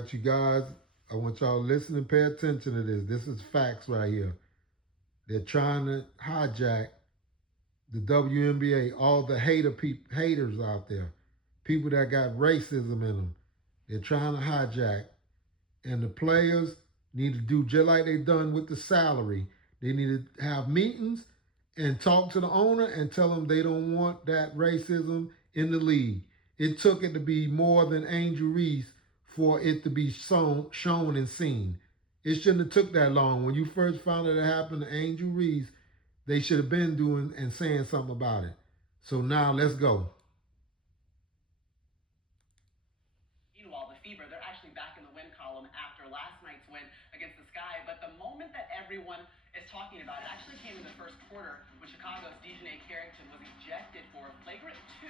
right, you guys, I want y'all to listen and pay attention to this. This is facts right here. They're trying to hijack the WNBA, all the haters out there, people that got racism in them. They're trying to hijack. And the players need to do just like they done with the salary. They need to have meetings and talk to the owner and tell them they don't want that racism in the league. It took it to be more than Angel Reese for it to be shown and seen. It shouldn't have took that long. When you first found out it happened to Angel Reese, they should have been doing and saying something about it. So now let's go. Meanwhile, the Fever, they're actually back in the win column after last night's win against the Sky. But the moment that everyone is talking about, it actually came in the first quarter when Chicago's Dejanay Carrington was ejected for a flagrant 2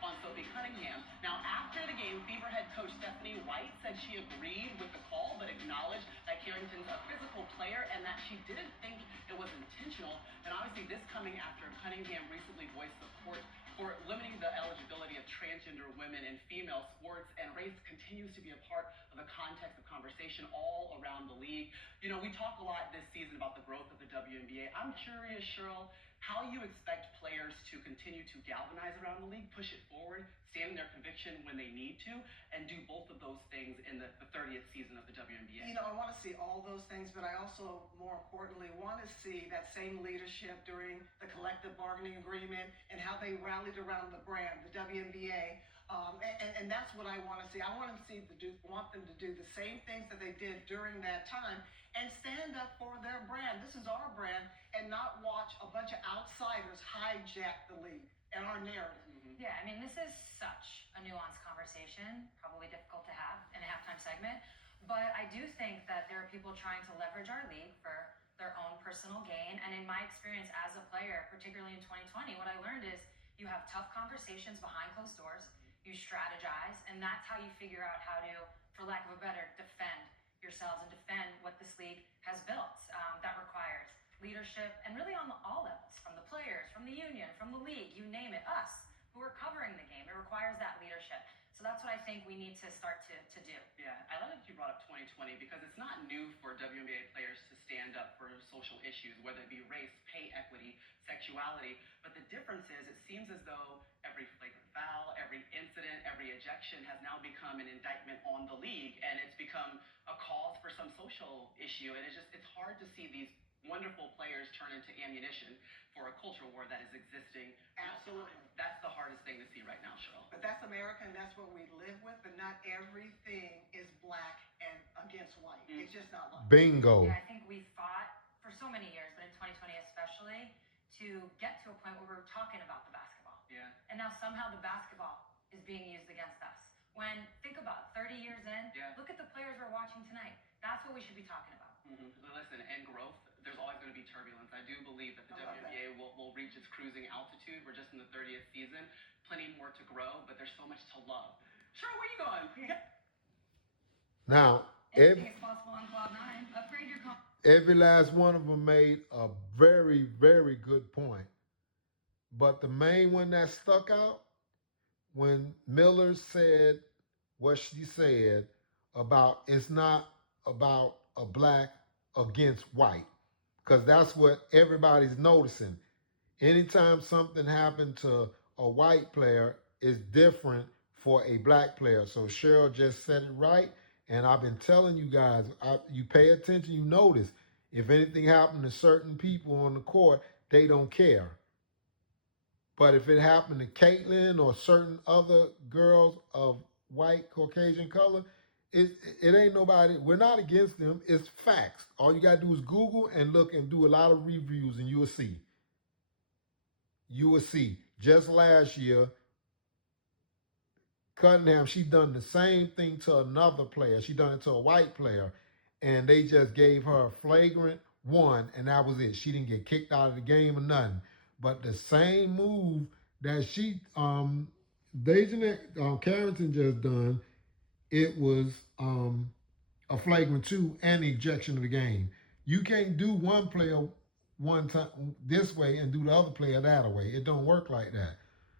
on Sophie Cunningham. Now, after the game, Fever head coach Stephanie White said she agreed with the call, but acknowledged that Carrington's a physical player and that she didn't think it was intentional. And obviously, this coming after Cunningham recently voiced support for limiting the eligibility of transgender women in female sports, and race continues to be a part of the context of conversation all around the league. You know, we talk a lot this season about the growth of the WNBA. I'm curious, Cheryl, how you expect players to continue to galvanize around the league, push it forward, stand in their conviction when they need to, and do both of those things in the 30th season of the WNBA. You know, I want to see all those things, but I also, more importantly, want to see that same leadership during the collective bargaining agreement and how they rallied around the brand, the WNBA. And that's what I want to see. I want them to do the same things that they did during that time and stand up for their brand. This is our brand, and not watch a bunch of outsiders hijack the league and our narrative. Mm-hmm. Yeah, I mean, this is such a nuanced conversation, probably difficult to have in a halftime segment. But I do think that there are people trying to leverage our league for their own personal gain. And in my experience as a player, particularly in 2020, what I learned is you have tough conversations behind closed doors. You strategize, and that's how you figure out how to, for lack of a better, defend yourselves and defend what this league has built. That requires leadership, and really on all levels, from the players, from the union, from the league, you name it, us who are covering the game. It requires that leadership. So that's what I think we need to start to do. Yeah, I love that you brought up 2020 because it's not new for WNBA players to stand up for social issues, whether it be race, pay equity, sexuality. But the difference is it seems as though every flagrant foul, every incident, every ejection has now become an indictment on the league, and it's become a cause for some social issue. And it's hard to see these wonderful players turn into ammunition for a culture war that is existing. Absolutely. That's the hardest thing to see right now, Cheryl. But that's America, and that's what we live with, but not everything is black and against white. Mm-hmm. It's just not like Bingo. Yeah, I think we fought for so many years, but in 2020 especially, to get to a point where we're talking about the basketball. Yeah. And now somehow the basketball is being used against us. When, think about 30 years in, look at the players we're watching tonight. That's what we should be talking about. Mm-hmm. Listen, and growth, there's always going to be turbulence. I do believe that the WNBA will reach its cruising altitude. We're just in the 30th season. Plenty more to grow, but there's so much to love. Cheryl, where you going? Now, anything is possible on Cloud 9. Upgrade your every last one of them made a very, very good point. But the main one that stuck out, when Miller said what she said about it's not about a black against white, because that's what everybody's noticing. Anytime something happened to a white player, it's different for a black player. So Cheryl just said it right, and I've been telling you guys, you pay attention, you notice, if anything happened to certain people on the court, they don't care. But if it happened to Caitlyn or certain other girls of white, Caucasian color, it ain't nobody, we're not against them, it's facts. All you gotta do is Google and look and do a lot of reviews and you will see. You will see. Just last year, Cunningham, she done the same thing to another player. She done it to a white player, and they just gave her a flagrant 1, and that was it. She didn't get kicked out of the game or nothing. But the same move that she, Dejanay Carrington just done, it was a flagrant 2 and ejection of the game. You can't do one player one time this way and do the other player that way. It don't work like that.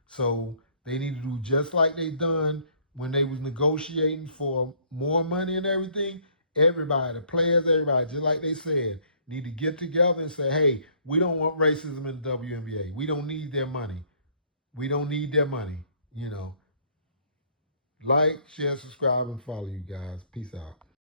So they need to do just like they done when they was negotiating for more money and everything, everybody, the players, everybody, just like they said, need to get together and say, hey, we don't want racism in the WNBA. We don't need their money. We don't need their money. You know, like, share, subscribe, and follow you guys. Peace out.